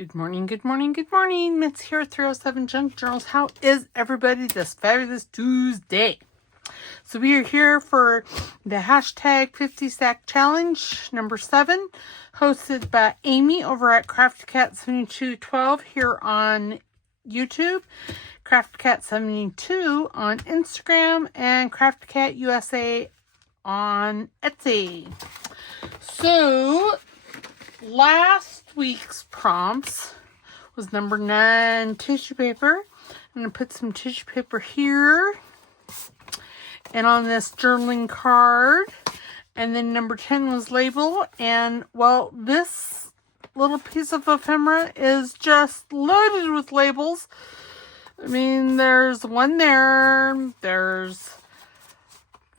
Good morning, good morning, good morning. Mitz here at 307 Junk Journals. How is everybody this fabulous Tuesday? So we are here for the hashtag 50 Stack Challenge number 7, hosted by Amy over at Crafty Cat 7212 here on YouTube, Crafty Cat 72 on Instagram, and Crafty Cat USA on Etsy. So last week's prompts was number 9, tissue paper. I'm going to put some tissue paper here and on this journaling card. And then number 10 was label. And, well, this little piece of ephemera is just loaded with labels. I mean, there's one there. There's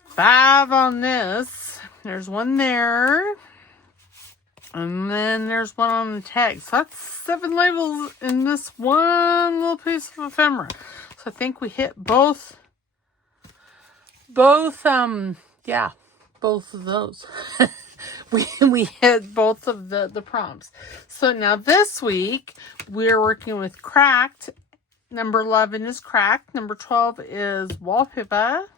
5 on this. There's one there. And then there's one on the tag. So that's 7 labels in this one little piece of ephemera. So I think we hit both of those. we hit both of the prompts. So now this week, we're working with Cracked. Number 11 is Cracked. Number 12 is Wallpaper.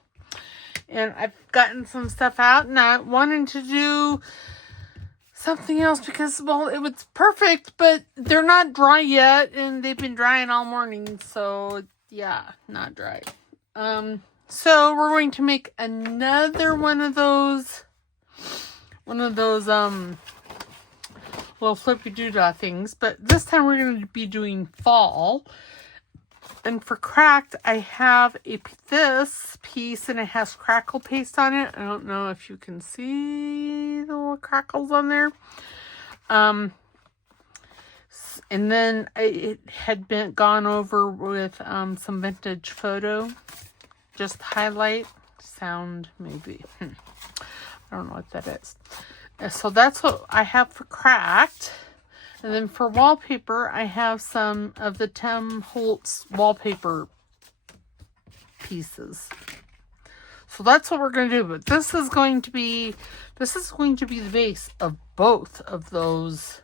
And I've gotten some stuff out, and I wanted to do something else because, well, it was perfect, but they're not dry yet, and they've been drying all morning, so yeah, not dry. So we're going to make another one of those little flippy doodah things, but this time we're going to be doing fall. And for Cracked, I have this piece, and it has crackle paste on it. I don't know if you can see the little crackles on there. And then it had been gone over with some vintage photo. Just highlight, sound, maybe. I don't know what that is. So that's what I have for Cracked. And then for wallpaper, I have some of the Tim Holtz wallpaper pieces. So that's what we're going to do. But this is going to be the base of both of those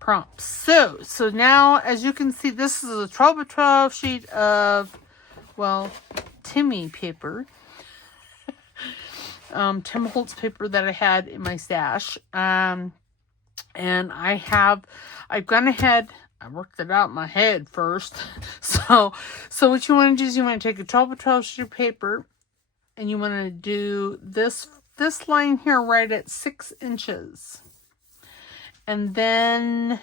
prompts. So now, as you can see, this is a 12 by 12 sheet of, well, Timmy paper. Tim Holtz paper that I had in my stash. And I've gone ahead, I worked it out in my head first. So what you want to do is you want to take a 12 by 12 sheet of paper, and you want to do this line here right at 6 inches. And then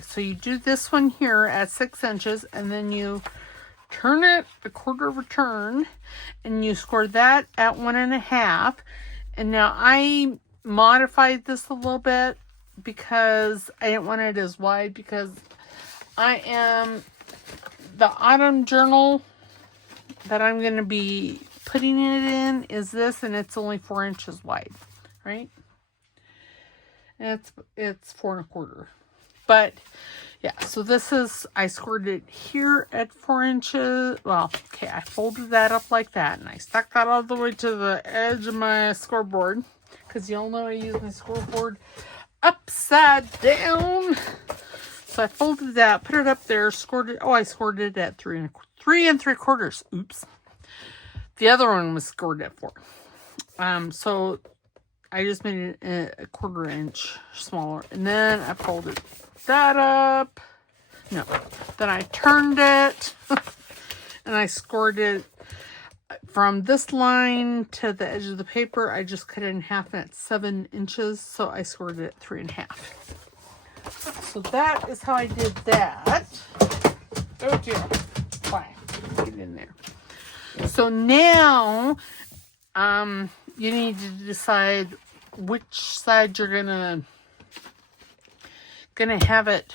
so you do this one here at 6 inches, and then you turn it a quarter of a turn, and you score that at 1.5. And now I modified this a little bit because I didn't want it as wide, because the autumn journal that I'm going to be putting it in is this, and it's only 4 inches wide, right? And it's 4 1/4. But yeah, so this is, I scored it here at 4 inches. Well, okay, I folded that up like that, and I stuck that all the way to the edge of my scoreboard, because y'all know I use my scoreboard upside down. So I folded that, put it up there, scored it. Oh, I scored it at 3 3/4. Oops. The other one was scored at 4. So I just made it a 1/4 inch smaller. And then I folded that up. No. Then I turned it. And I scored it from this line to the edge of the paper. I just cut it in half at 7 inches. So I scored it at 3.5. So that is how I did that. Oh dear. Fine. Get in there. So now, you need to decide which side you're gonna have it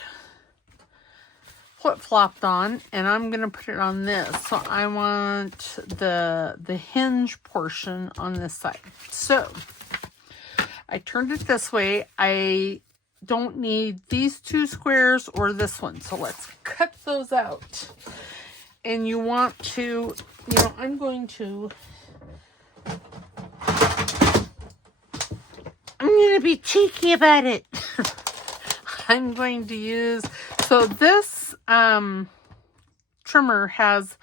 flip-flopped on, and I'm gonna put it on this. So I want the hinge portion on this side. So I turned it this way. I don't need these 2 squares or this one, so let's cut those out. And you want to, I'm going to be cheeky about it. I'm going to use, so this trimmer has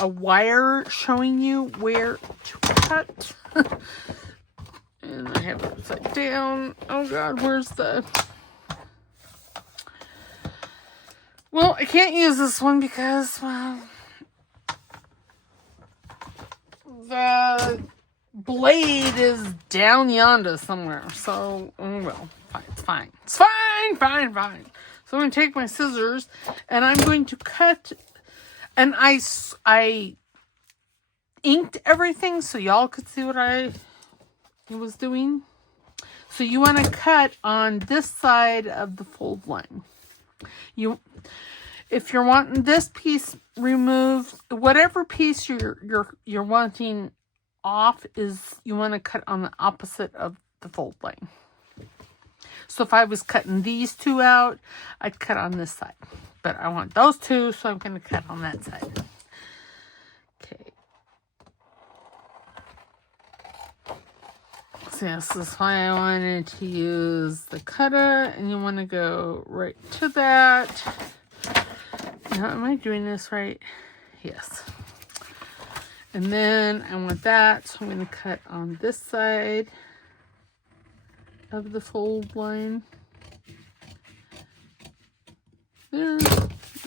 a wire showing you where to cut. And I have it upside down. Oh God, where's the... Well, I can't use this one because, well, the blade is down yonder somewhere. So, oh well, fine, it's fine. It's fine, fine, fine. So I'm going to take my scissors and I'm going to cut, and I inked everything so y'all could see what I was doing. So you want to cut on this side of the fold line. If you're wanting this piece removed, whatever piece you're wanting off, is you want to cut on the opposite of the fold line. So if I was cutting these two out, I'd cut on this side. But I want those two, so I'm going to cut on that side. Okay. So yes, this is why I wanted to use the cutter, and you want to go right to that. Now, am I doing this right? Yes. And then I want that, so I'm going to cut on this side of the fold line. There.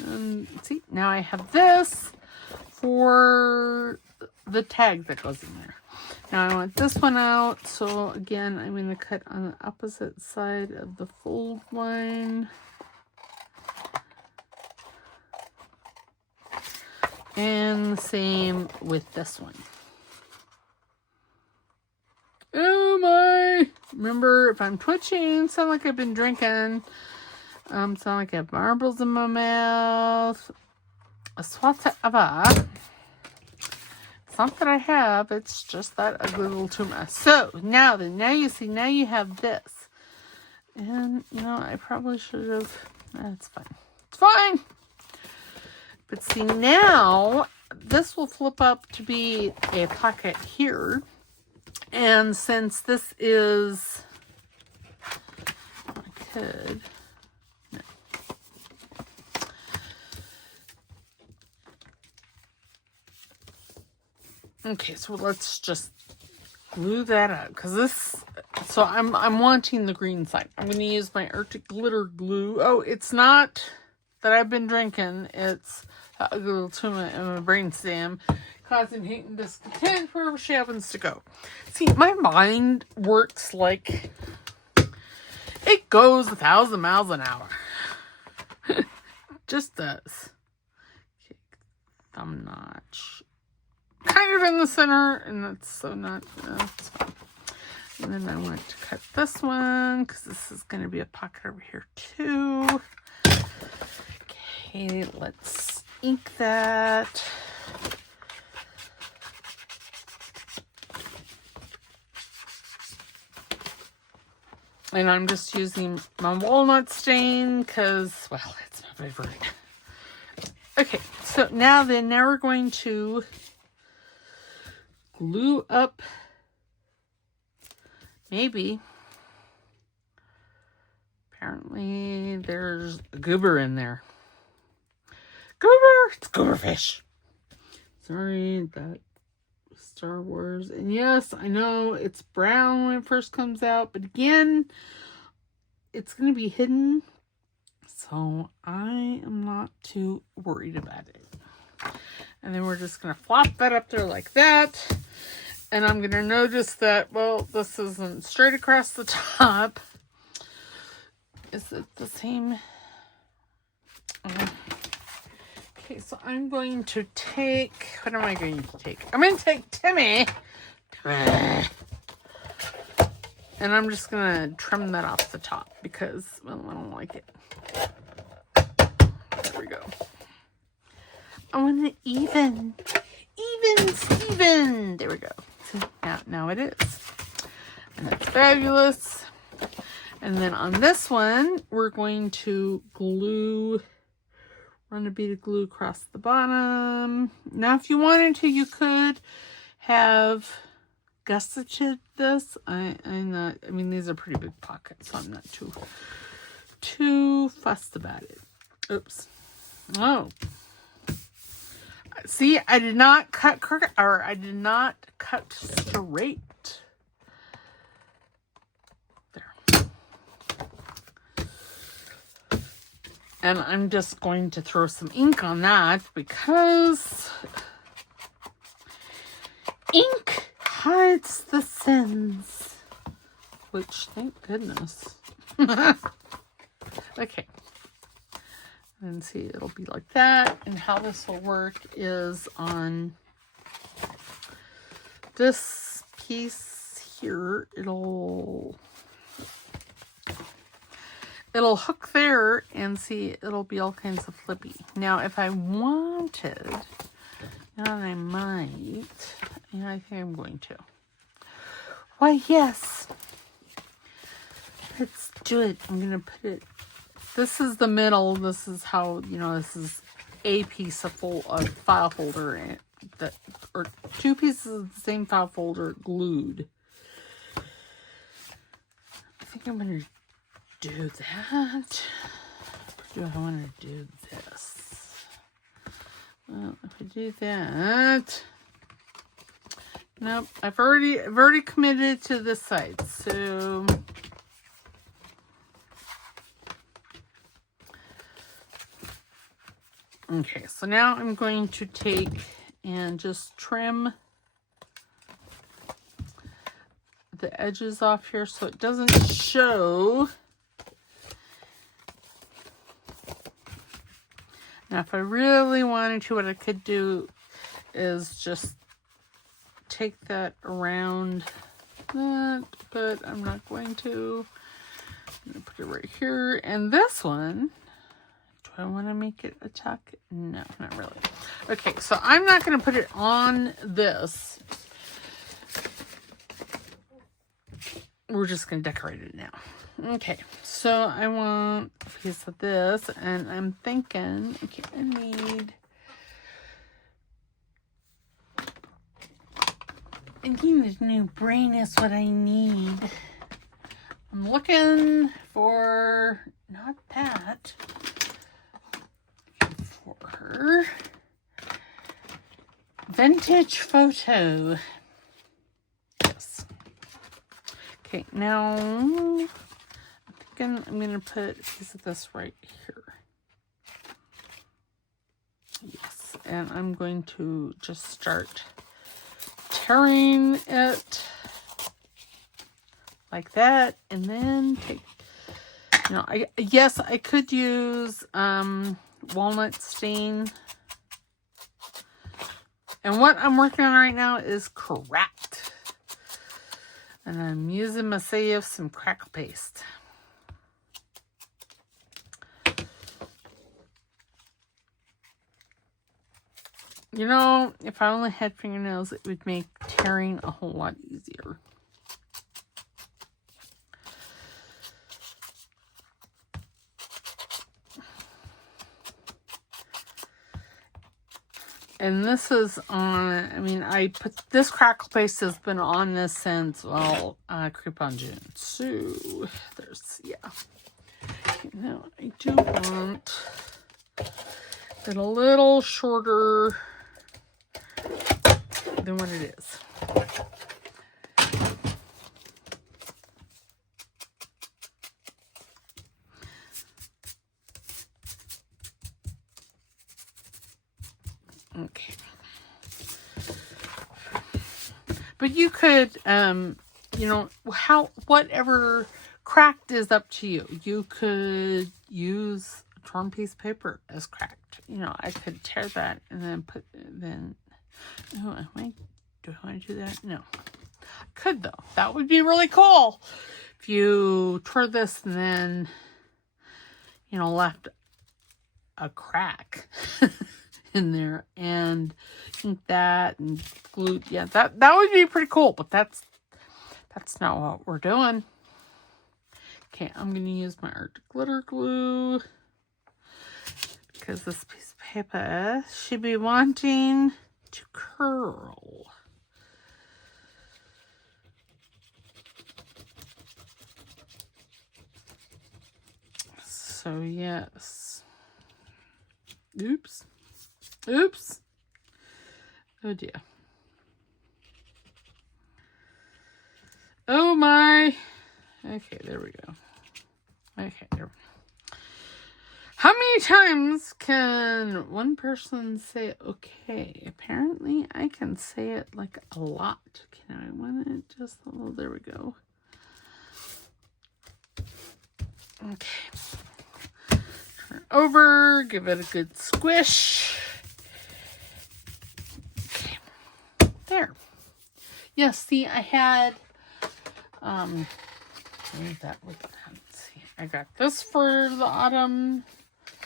And see, now I have this for the tag that goes in there. Now I want this one out, so again, I'm going to cut on the opposite side of the fold line. And the same with this one. Oh my! Remember, if I'm twitching, sound like I've been drinking. Sound like I have marbles in my mouth. Whatsoever. It's not that I have, it's just that ugly little tumor. So, now then, now you see, now you have this. And, you know, I probably should have, that's fine. It's fine! But see, now, this will flip up to be a pocket here. And since this is, I could, no. Okay, so let's just glue that up, because this, so I'm wanting the green side. I'm going to use my Arctic Glitter Glue. Oh, it's not that I've been drinking, it's a little tumor in my brainstem, causing hate and discontent wherever she happens to go. See, my mind works like it goes 1,000 miles an hour. Just does. Okay, thumb notch. Kind of in the center, and that's so not, that's fine. And then I want to cut this one, because this is going to be a pocket over here too. Okay, let's ink that. And I'm just using my walnut stain because, well, it's my favorite. Okay, so now then, now we're going to glue up, maybe. Apparently, there's a goober in there. Goober! It's gooberfish. Sorry, that Star Wars. And yes, I know it's brown when it first comes out, but again, it's going to be hidden, so I am not too worried about it. And then we're just going to flop that up there like that, and I'm going to notice that, well, this isn't straight across the top. Is it the same? Okay, so I'm going to take, what am I going to take? I'm going to take Timmy. And I'm just going to trim that off the top because, well, I don't like it. There we go. I want it even. Even, Steven. There we go. See, now it is. And that's fabulous. And then on this one, we're going to glue, run a bead of glue across the bottom. Now, if you wanted to, you could have gusseted this. I'm not, I mean, these are pretty big pockets, so I'm not too too fussed about it. Oops. Oh. See, I did not cut crooked, or I did not cut straight. There. And I'm just going to throw some ink on that because ink hides the sins. Which, thank goodness. Okay. And see, it'll be like that. And how this will work is on this piece here. It'll hook there, and see, it'll be all kinds of flippy. Now, if I wanted, and I might, and I think I'm going to. Why, yes. Let's do it. I'm going to put it. This is the middle. This is how, this is a piece of file folder, or two pieces of the same file folder glued. I think I'm going to do that. Or do I want to do this? Well, if I do that, nope. I've already committed to this side, so. Okay, so now I'm going to take and just trim the edges off here so it doesn't show. Now, if I really wanted to, what I could do is just take that around that, but I'm not going to. I'm going to put it right here. And this one, I want to make it a tuck? No, not really. Okay, so I'm not going to put it on this. We're just going to decorate it now. Okay, so I want a piece of this, and I'm thinking, okay, I need a new brain is what I need. I'm looking for, not that. For vintage photo. Yes. Okay, now I'm thinking I'm going to put a piece of this right here. Yes, and I'm going to just start tearing it like that, and then take. Yes, I could use walnut stain. And what I'm working on right now is Cracked. And I'm using my save some crackle paste. If I only had fingernails, it would make tearing a whole lot easier. And this is on, I put, this crackle paste has been on this since, Creep on June. So, there's, yeah. Okay, now, I do want it a little shorter than what it is. Okay. But you could, whatever cracked is up to you. You could use a torn piece of paper as cracked. I could tear that and then do I want to do that? No. I could though. That would be really cool. If you tore this and then, left a crack. In there and ink that and glue. Yeah, that would be pretty cool, but that's not what we're doing. Okay, I'm gonna use my art glitter glue because this piece of paper should be wanting to curl. So yes. Oops. Oops. Oh dear. Oh my. Okay, there we go. Okay, there we go. How many times can one person say okay? Apparently I can say it like a lot. Can I want it just a little? There we go. Okay. Turn it over, give it a good squish. Okay. There. Yes, see, I had that with let's see. I got this for the autumn.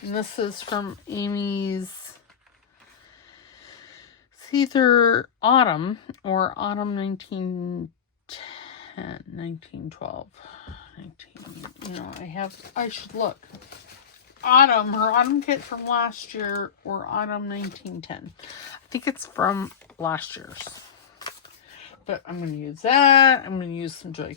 And this is from Amy's. It's either autumn or autumn 1910, 1912. 19, I should look. Autumn, her autumn kit from last year or autumn 1910. I think it's from last year's. But I'm going to use that. I'm going to use some Joy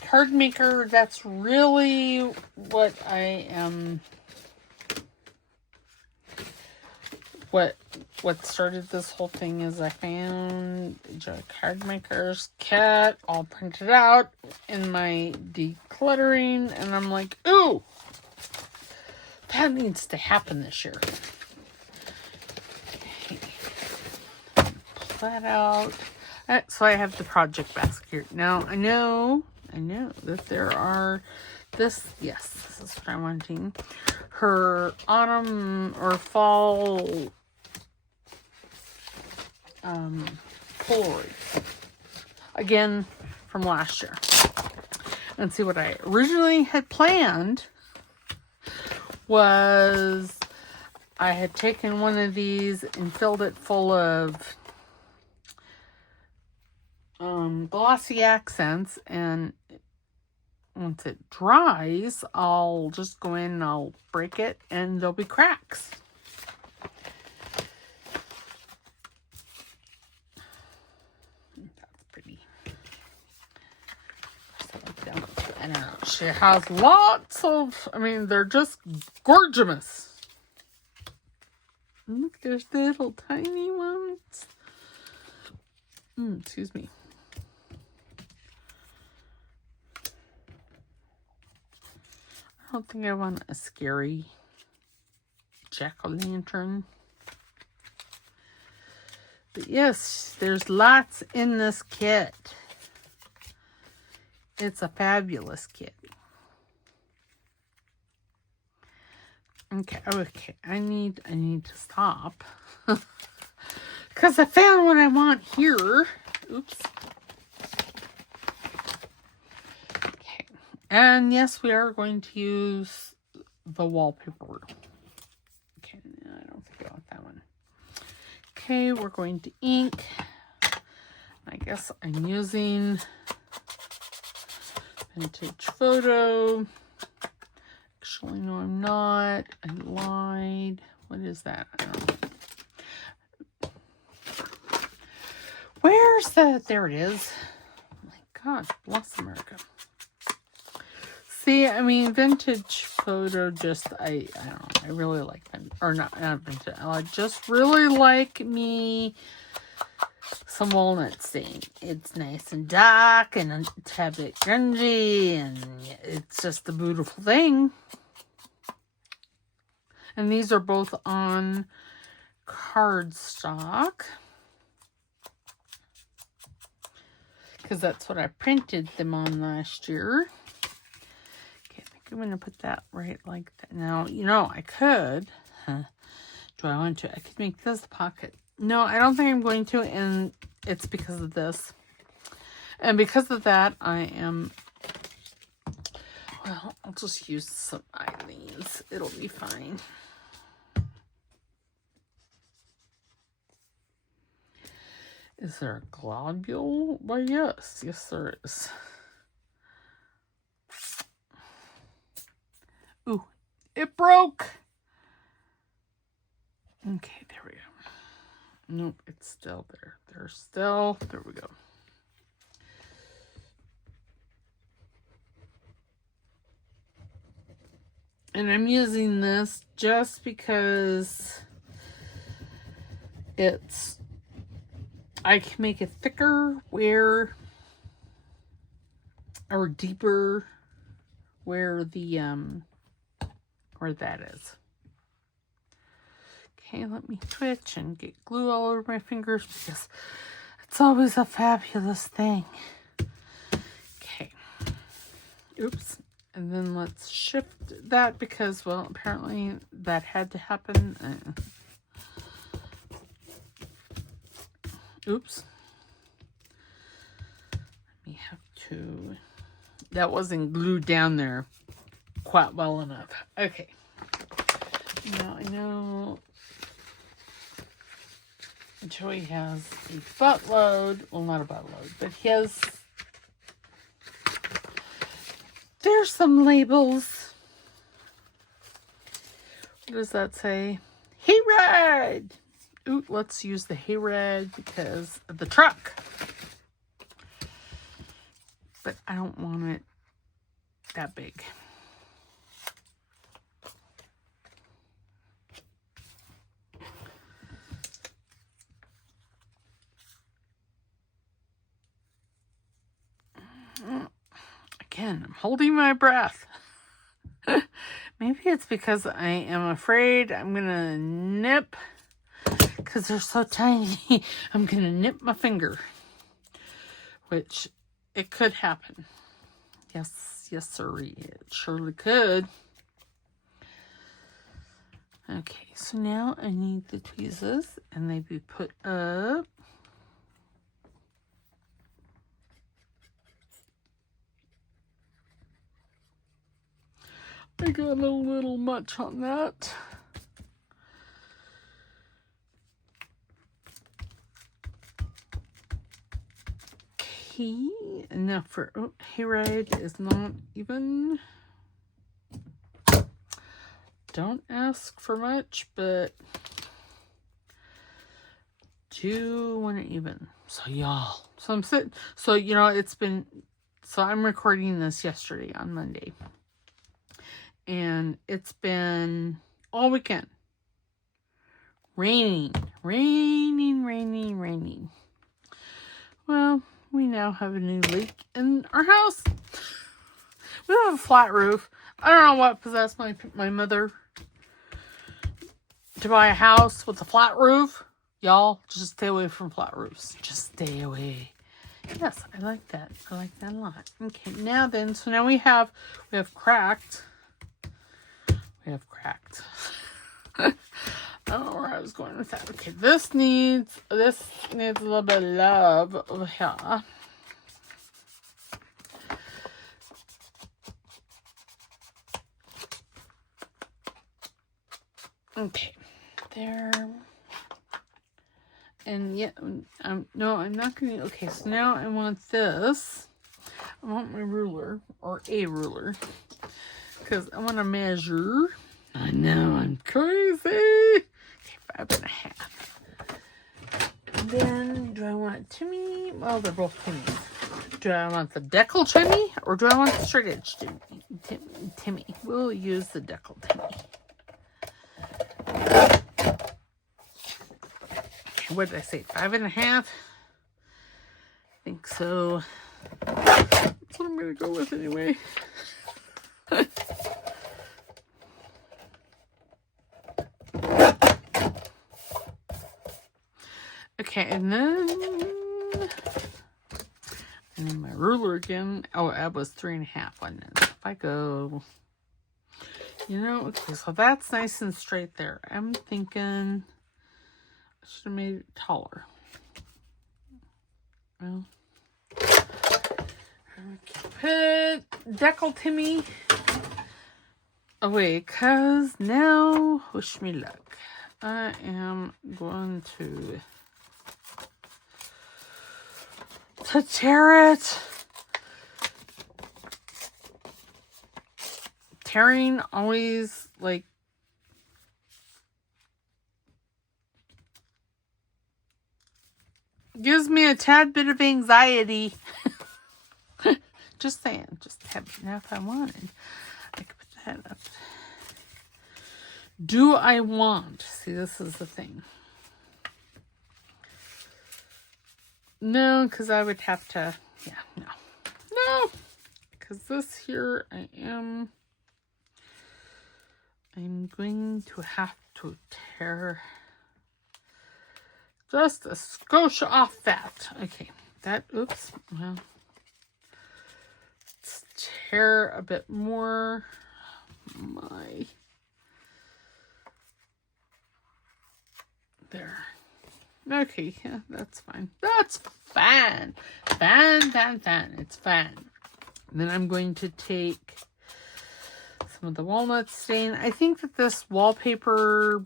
card maker. That's really what I am. What started this whole thing is I found Joy card maker's kit all printed out in my decluttering, and I'm like, ooh, that needs to happen this year. Okay. Pull that out. So I have the project basket here. Now I know that there are this is what I'm wanting. Her autumn or fall Polaroids. Again, from last year. And see, what I originally had planned was I had taken one of these and filled it full of glossy accents, and once it dries, I'll just go in and I'll break it and there'll be cracks. That's pretty. I don't know. She has lots of, they're just gorgeous. Look, there's the little tiny ones. Excuse me. I don't think I want a scary jack-o'-lantern. But yes, there's lots in this kit. It's a fabulous kit. Okay, I need to stop. Because I found what I want here. Oops. Okay. And yes, we are going to use the wallpaper. Okay, no, I don't think I want that one. Okay, we're going to ink. I guess I'm using Vintage Photo. Actually, no, I'm not. I lied. What is that? I don't know. Where's the... There it is. Oh my God, bless America. See, Vintage Photo just... I don't know. I really like them. Or not vintage. I just really like me some walnut stain. It's nice and dark and a tad bit grungy, and it's just a beautiful thing. And these are both on cardstock, because that's what I printed them on last year. Okay, I think I'm going to put that right like that. Now, I could. Do I want to? I could make this the pocket. No, I don't think I'm going to, and it's because of this. And because of that, I am... Well, I'll just use some Eileen's. It'll be fine. Is there a globule? Why, yes. Yes, there is. Ooh, it broke! Okay, there we go. Nope, it's still there. There we go. And I'm using this just because I can make it thicker or deeper where that is. Okay, let me twitch and get glue all over my fingers because it's always a fabulous thing. Okay. Oops. And then let's shift that because, well, apparently that had to happen. Oops. Let me have to... That wasn't glued down there quite well enough. Okay. Now I know Joey has a buttload. Well, not a buttload, but he has... There's some labels. What does that say? Hayride! Ooh, let's use the hayride because of the truck. But I don't want it that big. Again, I'm holding my breath. Maybe it's because I am afraid I'm going to nip, because they're so tiny, I'm going to nip my finger, which it could happen. Yes, sir, it surely could. Okay, so now I need the tweezers, and they be put up. I got a little much on that. Okay, enough for hayride is not even. Don't ask for much, but do want it even. So y'all, so I'm sitting. So you know it's been. So I'm recording this yesterday on Monday. And it's been all weekend. Raining. Well, we now have a new leak in our house. We have a flat roof. I don't know what possessed my mother to buy a house with a flat roof. Y'all, just stay away from flat roofs. Just stay away. Yes, I like that. I like that a lot. Okay, now then, so now we have cracked. We have cracked. I don't know where I was going with that. Okay, this needs a little bit of love over here. Okay, there. And yeah, no, I'm not going to. Okay, so now I want this. I want my ruler, or a ruler. Because I want to measure. I know, I'm crazy. Okay, 5.5. And then, do I want Timmy? Well, they're both Timmy. Do I want the decal Timmy? Or do I want the straight edge Timmy? We'll use the decal Timmy. Okay, what did I say? 5.5? I think so. That's what I'm going to go with anyway. Okay, and then my ruler again. Oh, that was 3.5 on it. If I go, you know, okay, so that's nice and straight there. I'm thinking I should have made it taller. Well, put decal Timmy away, because now, wish me luck. I am going to tear it. Tearing always, like, gives me a tad bit of anxiety. Just saying. Just have enough I wanted. I could put that up Do I want, see, this is the thing. No, because I would have to, yeah, no. No, because this here, I'm going to have to tear just a skosh off that. Okay, that, oops, well, let's tear a bit more. There. Okay, yeah, that's fine. That's fine. Fine. It's fine. And then I'm going to take some of the walnut stain. I think that this wallpaper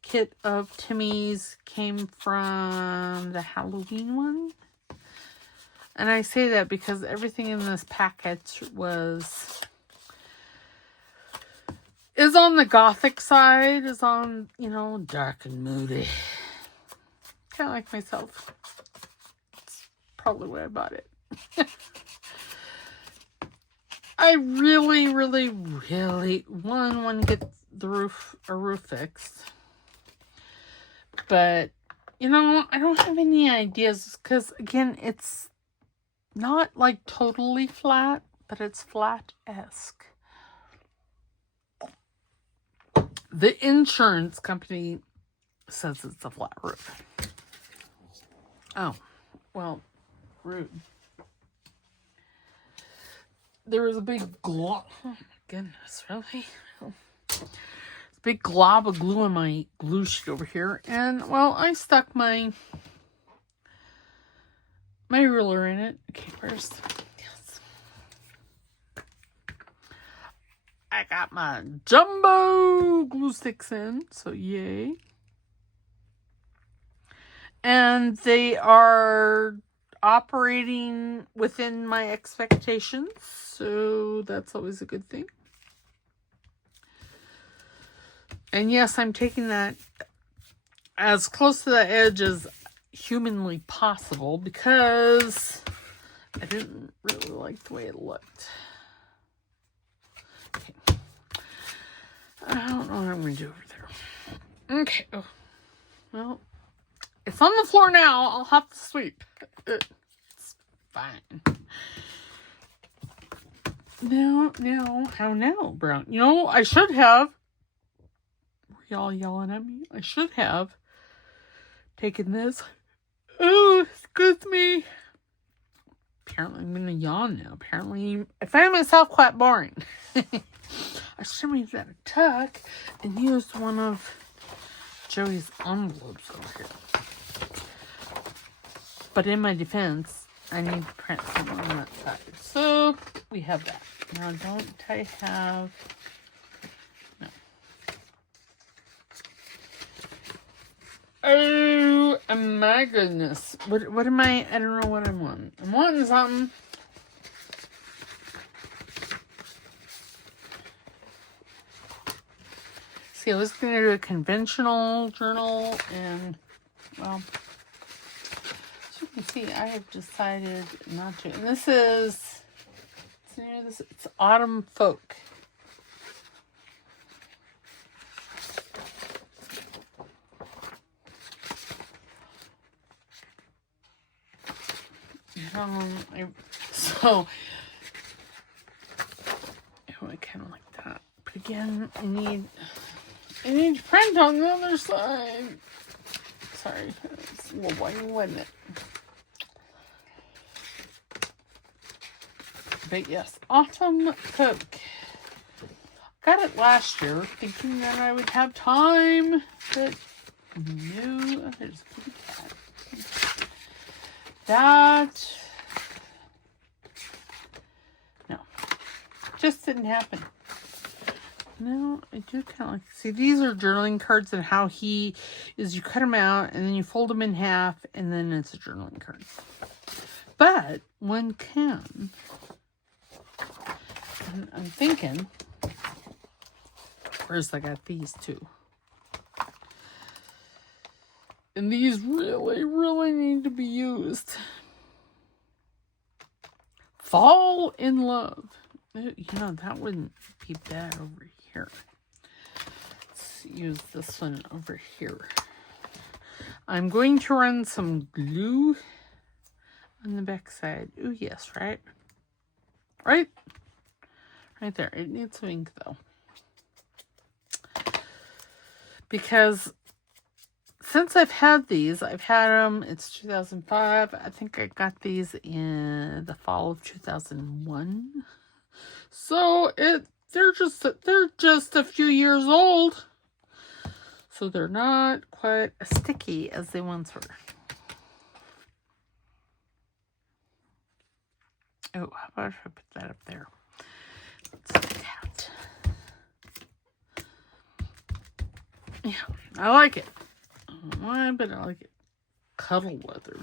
kit of Timmy's came from the Halloween one. And I say that because everything in this package is on the gothic side, is on, you know, dark and moody. Kind of like myself. That's probably why I bought it. I really want to get the roof fixed. But, you know, I don't have any ideas because, again, it's not like totally flat, but it's flat-esque. The insurance company says it's a flat roof. Oh, well, rude. There was a big glob. Oh my goodness, really? Big glob of glue on my glue sheet over here, and well, I stuck my ruler in it. Okay, first, yes, I got my jumbo glue sticks in, so yay. And they are operating within my expectations, so that's always a good thing. And yes, I'm taking that as close to the edge as humanly possible because I didn't really like the way it looked. Okay. I don't know what I'm going to do over there. Okay. Oh. Well, it's on the floor now. I'll have to sweep. It's fine. No. How now, Brown? You know, I should have. Were y'all yelling at me? I should have taken this. Oh, excuse me. Apparently, I'm going to yawn now. Apparently, I find myself quite boring. I should have made that a tuck and used one of Joey's envelopes over here. But in my defense, I need to print some on that side. So, we have that. Now, don't I have... No. Oh, my goodness. What am I don't know what I'm wanting. I'm wanting something. See, I was going to do a conventional journal, and, well... You can see I have decided not to. And this is, it's Autumn Folk. I kind of like that. But again, I need to print on the other side. Sorry, it's a little whiny, wasn't it? But yes, Autumn Folk. Got it last year, thinking that I would have time, but no, there's a kitty cat. That, no, just didn't happen. No, I do kind of like, see, these are journaling cards, and how he is, you cut them out, and then you fold them in half, and then it's a journaling card. But one can, and I'm thinking, where's I got these two. And these really need to be used. Fall in Love. You know, that wouldn't be bad over here. use this one over here. I'm going to run some glue on the back side. Ooh, yes, right? Right? Right there. It needs some ink, though. Because since I've had these, I've had them, it's 2005. I think I got these in the fall of 2001. So they're just a few years old. So they're not quite as sticky as they once were. Oh, how about if I put that up there? Let's do that. Yeah, I like it. I don't know why, but I like it. Cuddle weather.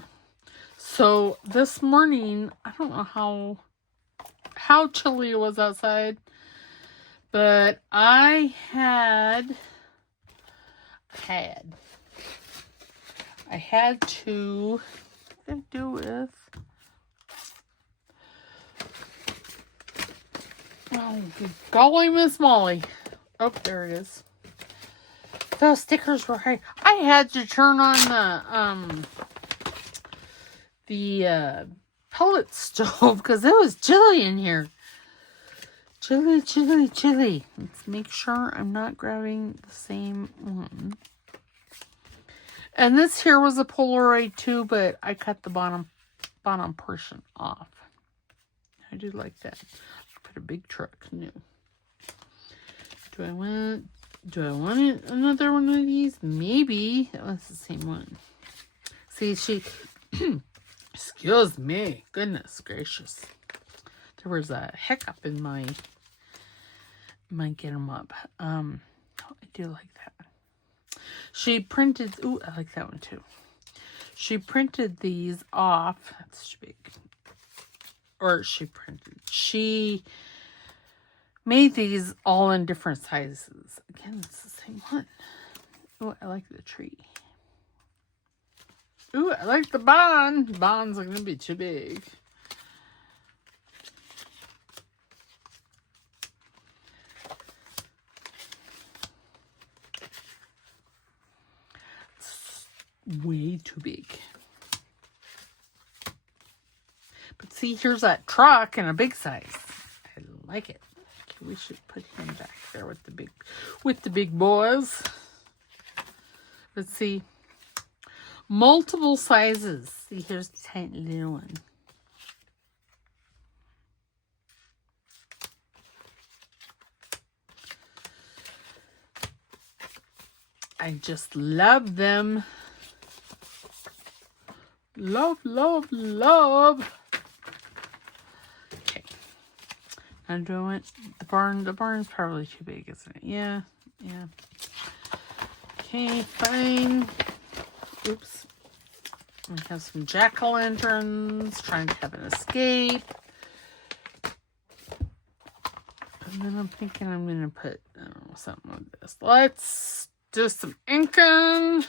So this morning, I don't know how chilly it was outside, but I had to do with, oh, golly, Miss Molly. Oh, there it is. Those stickers were high. I had to turn on the pellet stove because it was chilly in here. Chilly, chilly, chilly. Let's make sure I'm not grabbing the same one. And this here was a Polaroid too, but I cut the bottom portion off. I do like that. Put a big truck new. Do I want another one of these? Maybe. That was the same one. See, excuse me. Goodness gracious. There was a hiccup in my get 'em up. I do like that. She printed, ooh, I like that one too. She printed these off. That's too big. She made these all in different sizes. Again, it's the same one. Oh, I like the tree. Ooh, I like the bond. Bonds are going to be too big. It's way too big. But see, here's that truck in a big size. I like it. Okay, we should put him back there with the big boys. Let's see. Multiple sizes. See, here's the tiny little one. I just love them. Love, love, love. Okay. I'm doing the barn. The barn's probably too big, isn't it? Yeah. Yeah. Okay, fine. Oops. We have some jack-o'-lanterns trying to have an escape. And then I'm thinking I'm going to put, I don't know, something like this. Let's do some inking.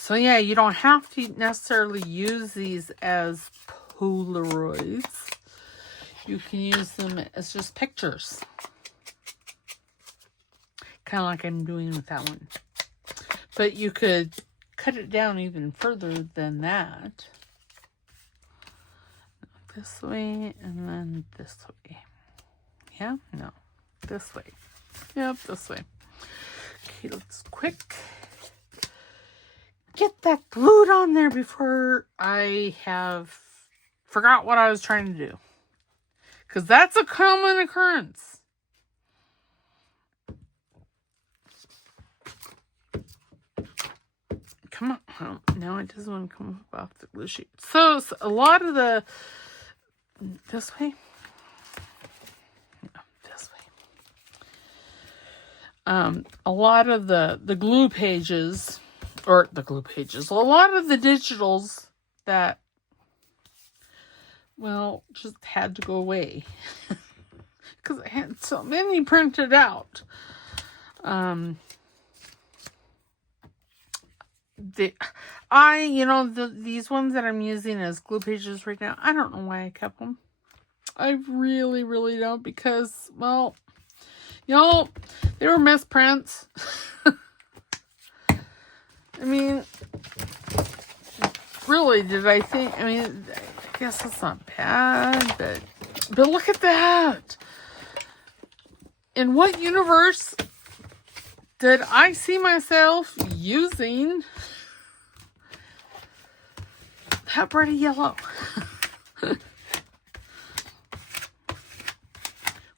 So yeah, you don't have to necessarily use these as Polaroids. You can use them as just pictures. Kind of like I'm doing with that one. But you could cut it down even further than that. This way and then this way. Yeah? No. This way. Yep, this way. Okay, let's quick get that glued on there before I have forgot what I was trying to do. Because that's a common occurrence. Come on. Oh, no, it doesn't want to come up off the glue sheet. So a lot of the... This way? No, this way. A lot of the glue pages... Or the glue pages. A lot of the digitals that... Well, just had to go away. Because I had so many printed out. These ones that I'm using as glue pages right now, I don't know why I kept them. I really, really don't, because, well, you know, they were misprints. I mean, really, did I think, I mean, I guess that's not bad, but look at that. In what universe did I see myself using that pretty yellow?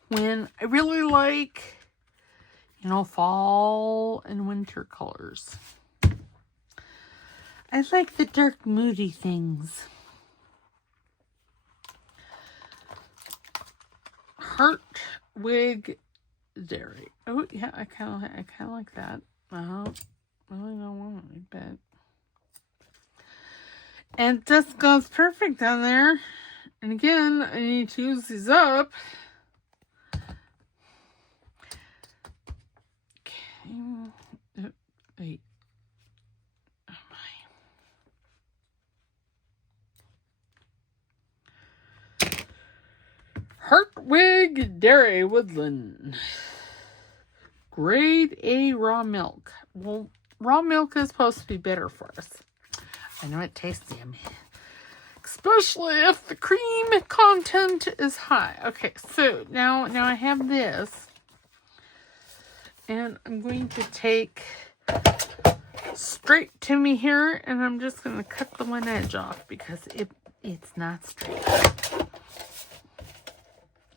When I really like, you know, fall and winter colors. I like the dark, moody things. Hartwig Dairy. Oh yeah, I kind of like that. Really don't want it, but and this goes perfect down there. And again, I need to use these up. Okay. Wait. Oh my. Hartwig Dairy Woodland. Grade A raw milk. Well, raw milk is supposed to be better for us. I know it tastes yummy. Especially if the cream content is high. Okay, so now I have this. And I'm going to take straight to me here, and I'm just going to cut the one edge off because it's not straight.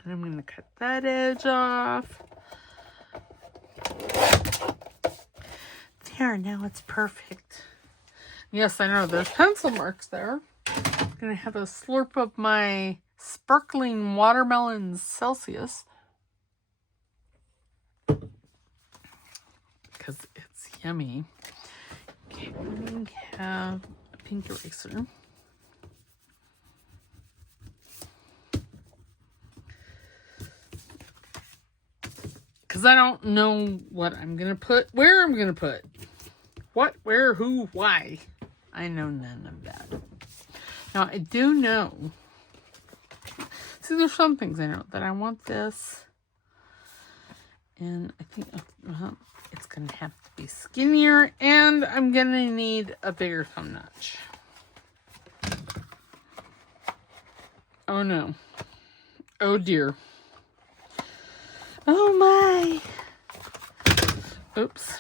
And I'm going to cut that edge off. There, now it's perfect. Yes, I know there's pencil marks there. I'm going to have a slurp of my sparkling watermelon Celsius. Because it's yummy. Okay, we have a pink eraser. Because I don't know what I'm going to put, where I'm going to put. What, where, who, why. I know none of that. Now, I do know. See, there's some things I know that I want this. And I think it's going to have to be skinnier. And I'm going to need a bigger thumb notch. Oh, no. Oh, dear. Oh, my. Oops.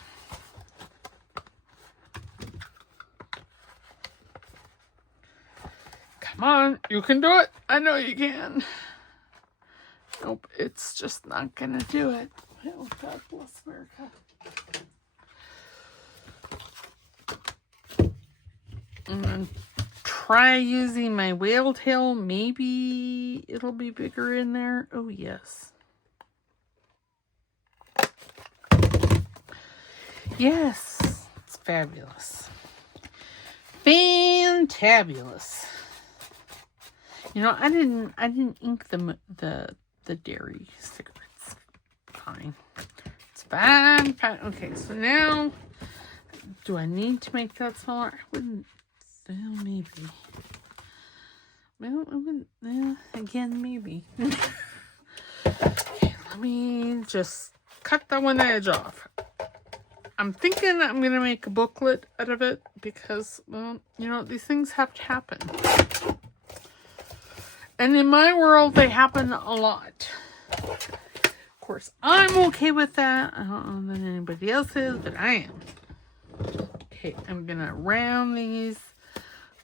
Come on, you can do it. I know you can. Nope, it's just not gonna do it. Oh, God bless America. I'm gonna try using my whale tail. Maybe it'll be bigger in there. Oh, yes. Yes, it's fabulous. Fantabulous. You know, I didn't ink the dairy sticker. It's fine. It's fine. Okay, so now, do I need to make that smaller? I wouldn't. Well, maybe. Well, I wouldn't. Again, maybe. Okay, let me just cut that one edge off. I'm thinking I'm going to make a booklet out of it because, well, you know, these things have to happen. And in my world, they happen a lot. Of course, I'm okay with that. I don't know that anybody else is, but I am. Okay, I'm going to round these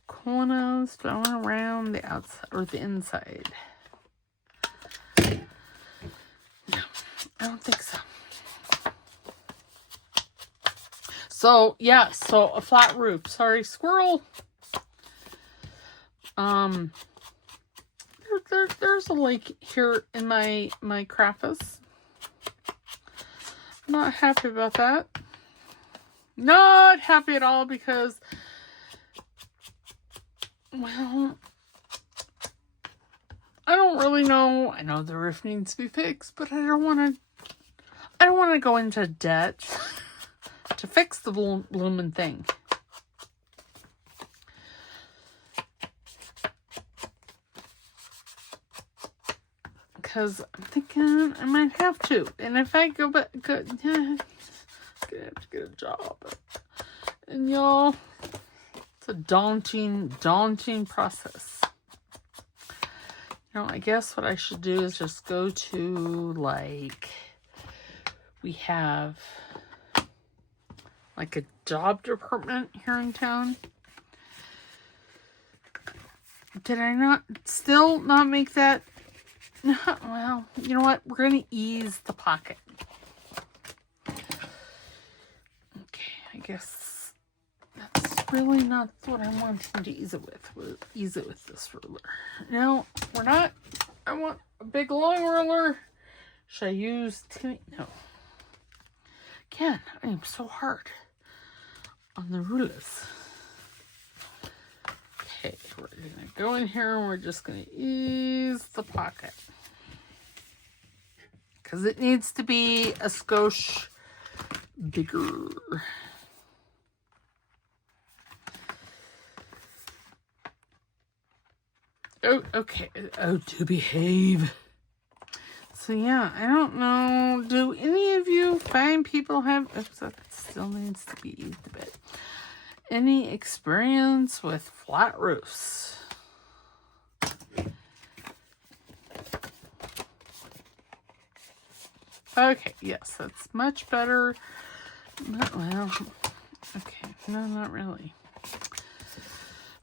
corners. Do I want to round the outside or the inside? No, I don't think so. So, yeah, so a flat roof. Sorry, squirrel. There's a lake here in my Craftis. I'm not happy about that. Not happy at all because, well, I don't really know. I know the roof needs to be fixed, but I don't want to go into debt to fix the blooming thing. because I'm thinking I might have to. And if I go back, I'm gonna have to get a job. And y'all, it's a daunting process. You know, I guess what I should do is just go to, like, we have like a job department here in town. Did I still not make that? Well, you know what? We're going to ease the pocket. Okay, I guess that's really not what I wanted to ease it with. We'll ease it with this ruler. No, we're not. I want a big long ruler. Should I use two? No. Again, I am so hard on the rulers. Okay, we're going to go in here and we're just going to ease the pocket. Because it needs to be a skosh bigger. Oh, okay. Oh, to behave. So, yeah, I don't know. Do any of you fine people have... Oops, that still needs to be eased a bit. Any experience with flat roofs? Okay, yes, that's much better. Well, okay, no, not really.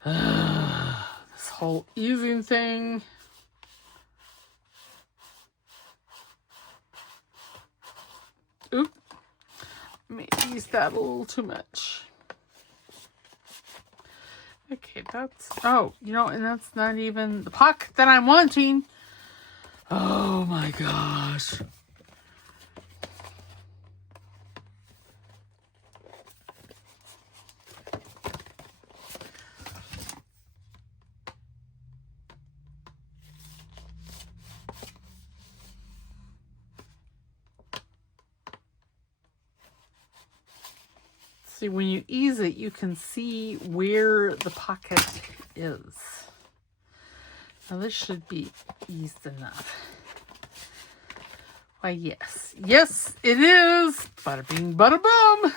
This whole easing thing. Oop. Maybe use that a little too much. Okay, that's... Oh, you know, and that's not even the pocket that I'm wanting. Oh my gosh. See, when you ease it, you can see where the pocket is. Now, this should be eased enough. Why, yes. Yes, it is. Bada bing, bada boom.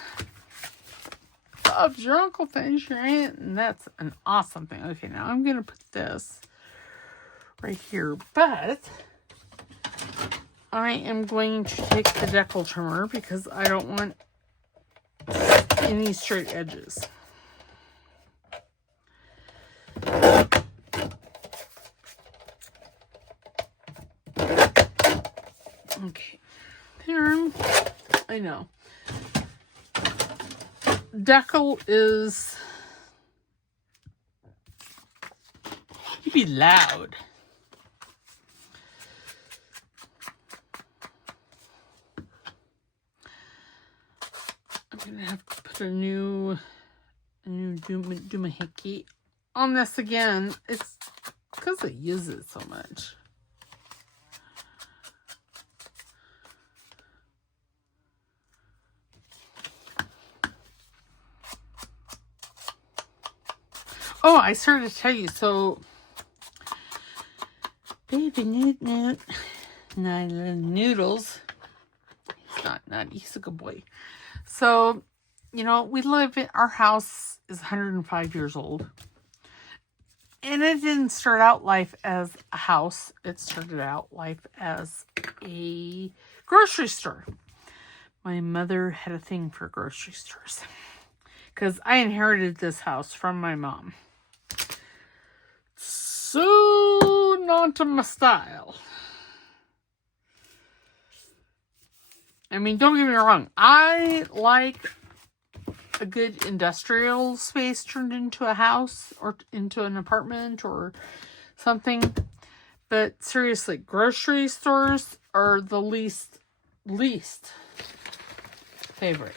Bob's your uncle things your aunt, and that's an awesome thing. Okay, now I'm going to put this right here, but I am going to take the decal trimmer because I don't want any straight edges. Okay, here, I know. Decal is, you be loud. I'm gonna have to put a new doohickey on this again. It's because I use it so much. Oh, I started to tell you, so baby noodles. He's a good boy. So, you know, we live in, our house is 105 years old. And it didn't start out life as a house. It started out life as a grocery store. My mother had a thing for grocery stores. Because I inherited this house from my mom. So not to my style. I mean, don't get me wrong. I like a good industrial space turned into a house or into an apartment or something. But seriously, grocery stores are the least favorite.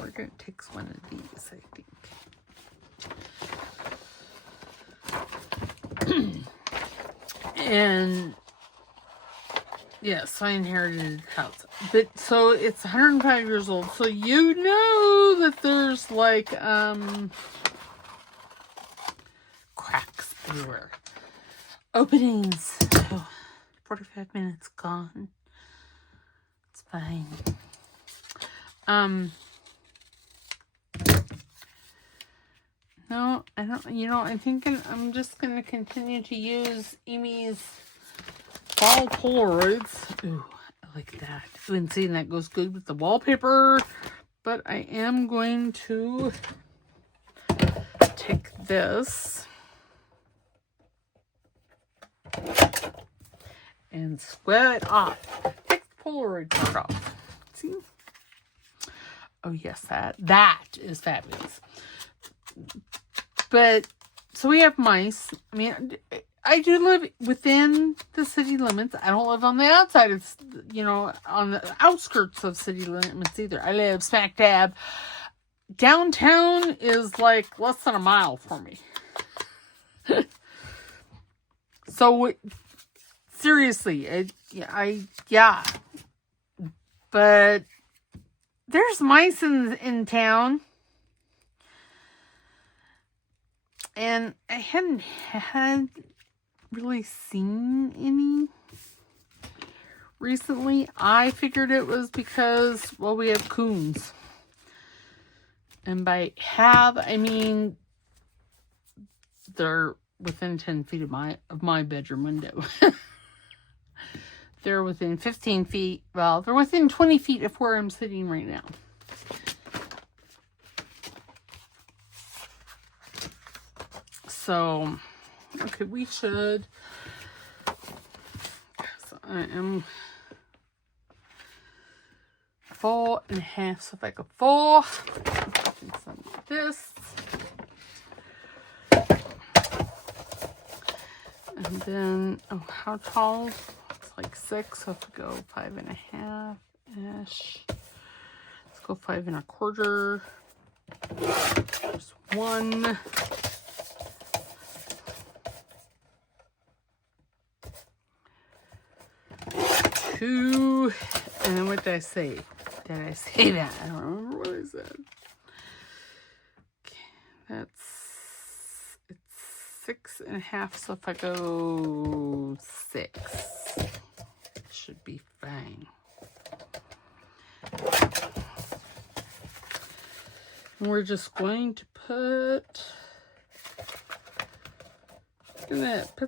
We're going to take one of these, I think. And yes, I inherited a house. But so it's 105 years old. So you know that there's like cracks everywhere. Openings 45 minutes gone. It's fine. No, I don't, I'm thinking I'm just going to continue to use Amy's fall Polaroids. Ooh, I like that. Ooh, and seeing that goes good with the wallpaper. But I am going to take this and square it off. Take the Polaroid part off. See? Oh yes, that is fabulous. But, so we have mice. I mean, I do live within the city limits. I don't live on the outside. It's, on the outskirts of city limits either. I live smack dab. Downtown is like less than a mile for me. So, seriously, yeah. But there's mice in town. And I hadn't really seen any recently. I figured it was because, well, we have coons. And by have, I mean they're within 10 feet of my bedroom window. They're within 15 feet. Well, they're within 20 feet of where I'm sitting right now. So, okay, we should. So I am 4.5. So if I go 4, some of this. And then, oh, how tall? It's like 6. So if we go 5.5-ish. Let's go 5 1/4. There's 1. 2, and then what did I say? Did I say that? I don't remember what I said. Okay, it's 6.5. So if I go 6, it should be fine. And we're just going to put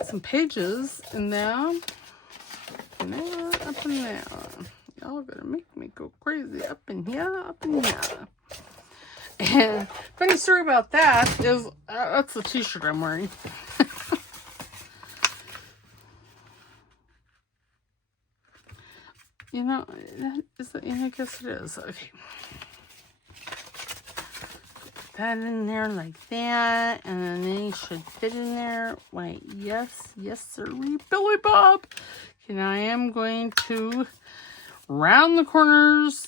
some pages in there. Now, up and down. Y'all gonna make me go crazy. Up in here, up in here. And funny story about that is that's the t-shirt I'm wearing. I guess it is. Okay. Put that in there like that. And then they should fit in there. Wait, yes, sirree, Billy Bob. And I am going to round the corners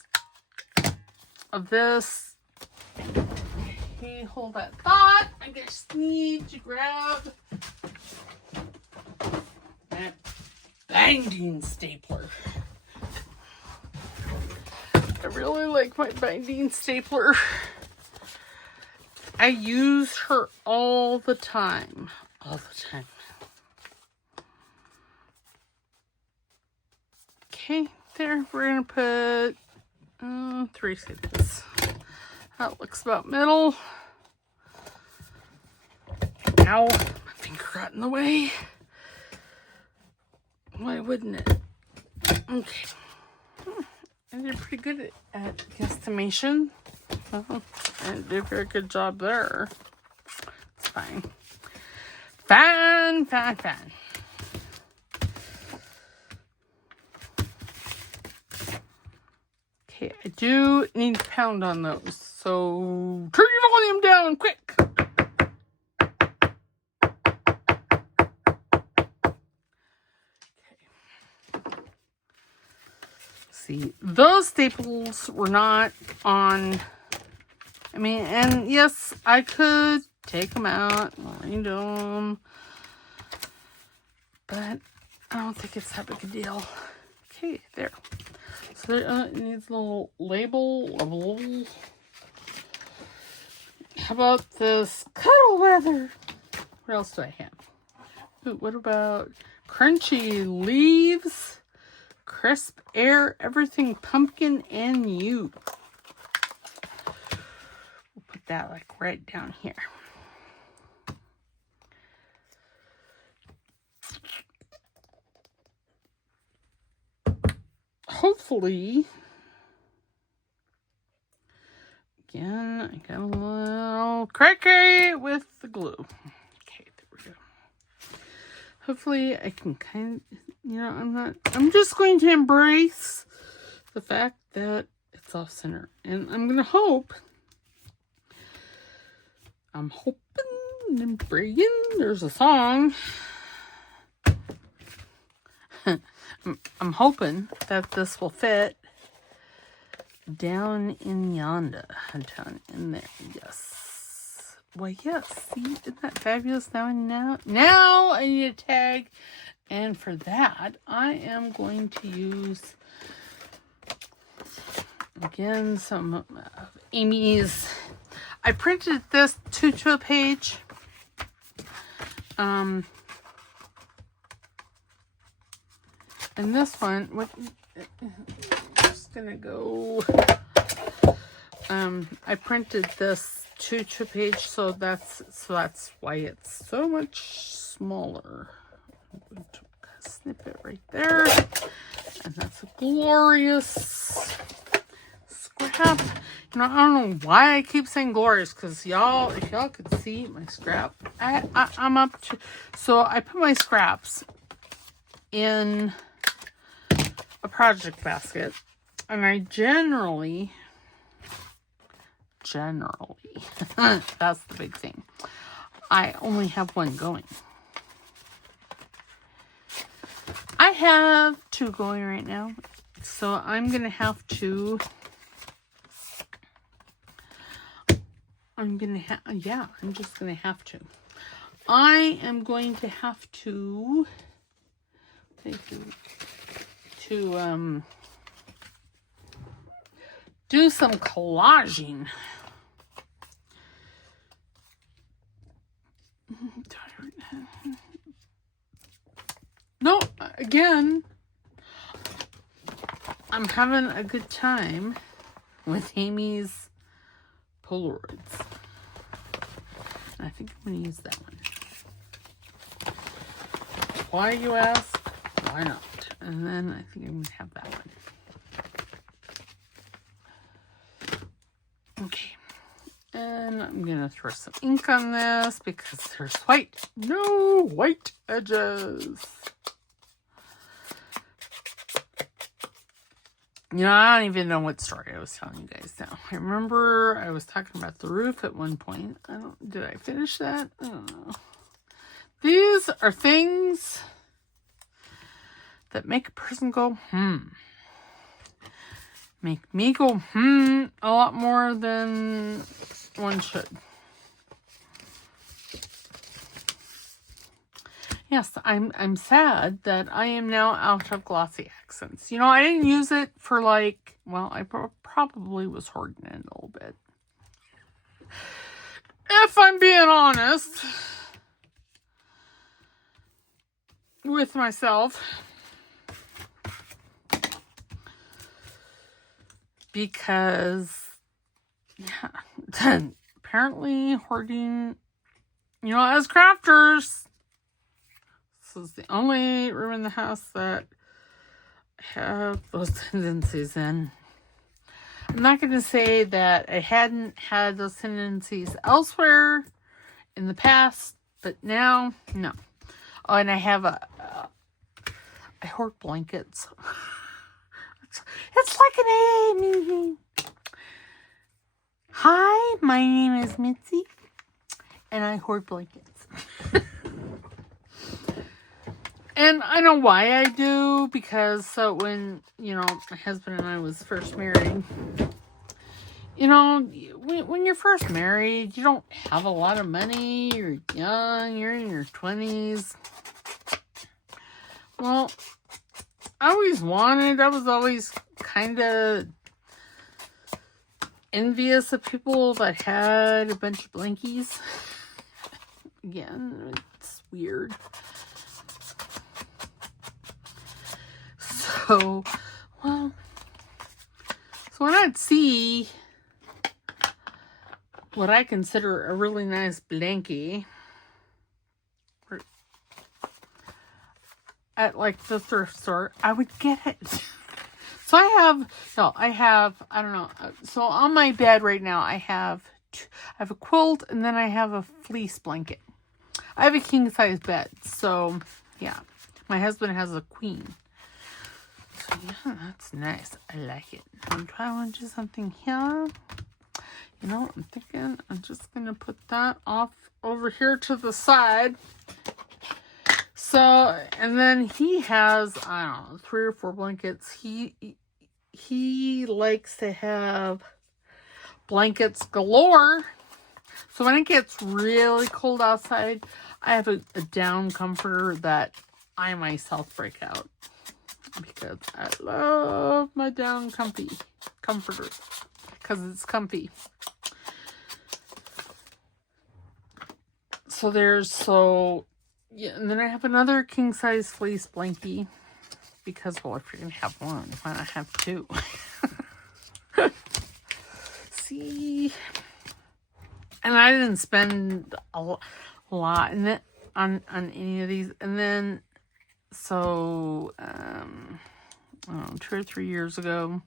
of this. Okay, hold that thought. I just need to grab that binding stapler. I really like my binding stapler. I use her all the time. All the time. Okay, there. We're going to put 3 staples. That looks about middle. Ow, my finger got in the way. Why wouldn't it? Okay. I did pretty good at guesstimation. I did a very good job there. It's fine. Fine. Okay, I do need to pound on those. So turn your volume down quick. See, those staples were not on. I mean, and yes, I could take them out and redo them, but I don't think it's that big a deal. Okay, there. So there, it needs a little label. How about this cuddle weather? What else do I have? Ooh, what about crunchy leaves, crisp air, everything pumpkin and you. We'll put that like right down here. Hopefully, again, I got a little cracky with the glue. Okay, there we go. Hopefully I can kind of, you know, I'm just going to embrace the fact that it's off center. And I'm going to hope, I'm hoping and praying, there's a song. I'm hoping that this will fit down in yonder, down in there. Yes. Well, yes. See, isn't that fabulous? Now I need a tag, and for that, I am going to use again some of Amy's. I printed this to a page. And this one, just gonna go. I printed this to a page, so that's why it's so much smaller. I'm going to snip it right there, and that's a glorious scrap. You know, I don't know why I keep saying glorious, because y'all, if y'all could see my scrap, I'm up to. So I put my scraps in a project basket, and I generally that's the big thing, I only have one going. I have two going right now, so I'm gonna have to I'm just gonna have to I am going to have to do some collaging. No, again, I'm having a good time with Amy's Polaroids. I think I'm going to use that one. Why, you ask? Why not? And then I think I'm going to have that one. Okay. And I'm going to throw some ink on this because there's no white edges. You know, I don't even know what story I was telling you guys now. I remember I was talking about the roof at one point. Did I finish that? I don't know. These are things that make a person go, Make me go, a lot more than one should. Yes, I'm sad that I am now out of glossy accents. You know, I didn't use it for I probably was hoarding it a little bit. If I'm being honest with myself. Because, apparently hoarding, as crafters, this is the only room in the house that I have those tendencies in. I'm not going to say that I hadn't had those tendencies elsewhere in the past, but now, no. Oh, and I have I hoard blankets. It's like an A meeting. Hi, my name is Mitzi, and I hoard blankets. And I know why I do, because when, my husband and I was first married, when you're first married, you don't have a lot of money, you're young, you're in your 20s. Well, I was always kind of envious of people that had a bunch of blankies. Again, it's weird. So, well, so when I'd see what I consider a really nice blankie at like the thrift store, I would get it. So I don't know. So on my bed right now, I have a quilt and then I have a fleece blanket. I have a king size bed. So yeah, my husband has a queen. So yeah, that's nice. I like it. Do I want to do something here? You know, I'm thinking I'm just going to put that off over here to the side. So, and then he has, I don't know, 3 or 4 blankets. He likes to have blankets galore. So when it gets really cold outside, I have a down comforter that I myself break out. Because I love my down comforter. Because it's comfy. Yeah, and then I have another king size fleece blankie. Because, well, if you're going to have one, why not have 2? See? And I didn't spend a lot in it, on any of these. And then, so, I don't know, 2 or 3 years ago,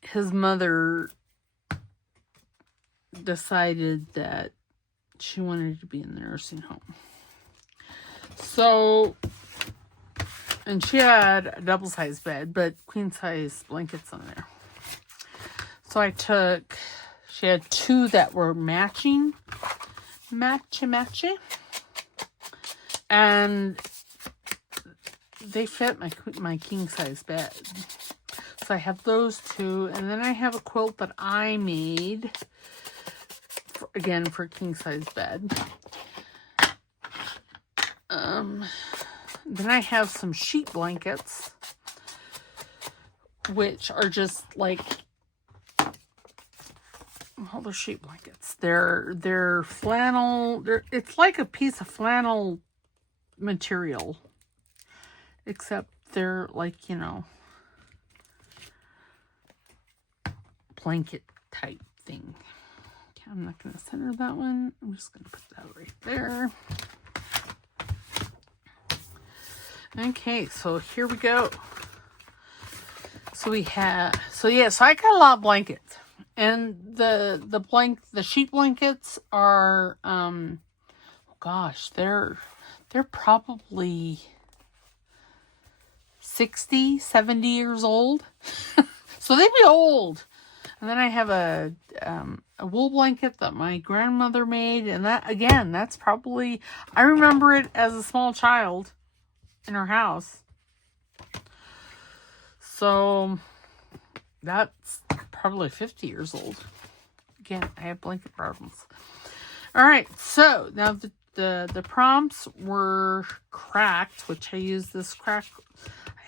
his mother decided that she wanted to be in the nursing home. So, and she had a double-sized bed, but queen-size blankets on there. So she had 2 that were matchy. And they fit my king-size bed. So I have those 2. And then I have a quilt that I made, for king-size bed. Then I have some sheet blankets, which are just like, well, they're sheet blankets. They're flannel. It's like a piece of flannel material, except they're like, you know, blanket type thing. Okay, I'm not going to center that one. I'm just going to put that right there. Okay, so here we go. So I got a lot of blankets. And the sheet blankets are they're probably 60, 70 years old. So they'd be old. And then I have a wool blanket that my grandmother made, and that's probably, I remember it as a small child in her house. So that's probably 50 years old. Again, I have blanket problems. All right, so now the prompts were cracked, which I used this crack.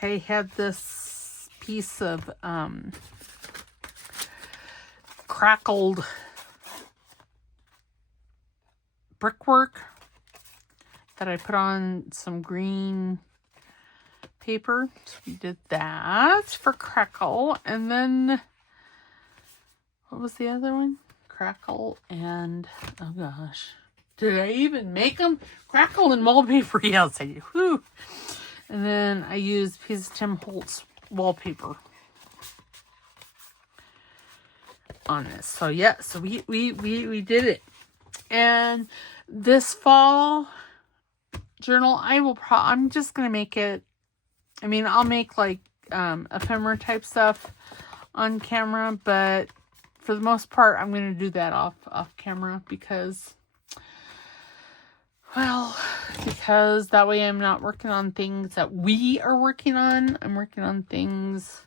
I had this piece of crackled brickwork that I put on some green paper. So we did that for crackle. And then, what was the other one? Crackle and, oh gosh. Did I even make them? Crackle and wallpaper. Yes, I did. Whew. And then I used a piece of Tim Holtz wallpaper on this. So yeah, so we did it. And this fall journal, I'm just going to make it, I'll make like ephemera type stuff on camera, but for the most part, I'm going to do that off camera because that way I'm not working on things that we are working on. I'm working on things,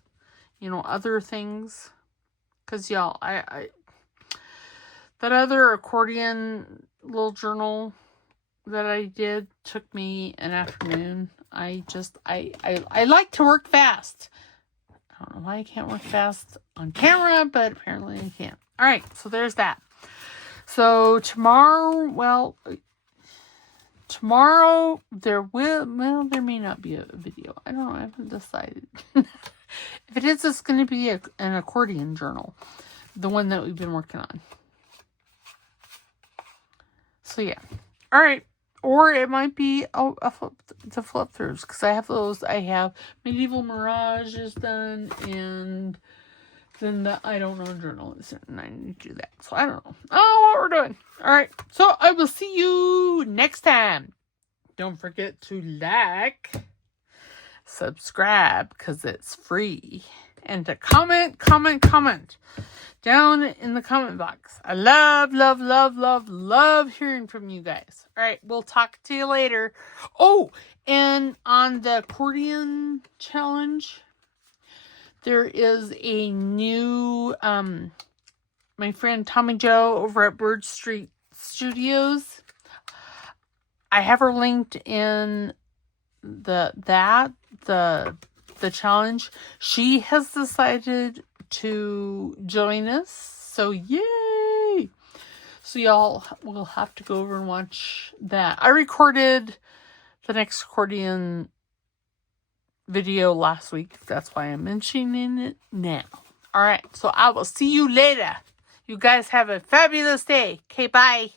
other things. Because y'all, I that other accordion little journal that I did took me an afternoon. I like to work fast. I don't know why I can't work fast on camera, but apparently I can. All right, so there's that. So tomorrow tomorrow there may not be a video. I don't know. I haven't decided. If it is, it's going to be an accordion journal. The one that we've been working on. So yeah. All right. Or it might be the flip throughs. Because I have those. I have Medieval Mirage is done. And then the I Don't Know journal is, and I need to do that. So I don't know. Oh, what we're doing. All right. So I will see you next time. Don't forget to like, subscribe, because it's free. And to comment down in the comment box. I love hearing from you guys. All right, we'll talk to you later. Oh, and on the accordion challenge, there is a new, my friend Tommy Joe over at Bird Street Studios. I have her linked in the challenge. She has decided to join us. So yay! So y'all will have to go over and watch that. I recorded the next accordion video last week. That's why I'm mentioning it now. All right. So I will see you later. You guys have a fabulous day. Okay, bye.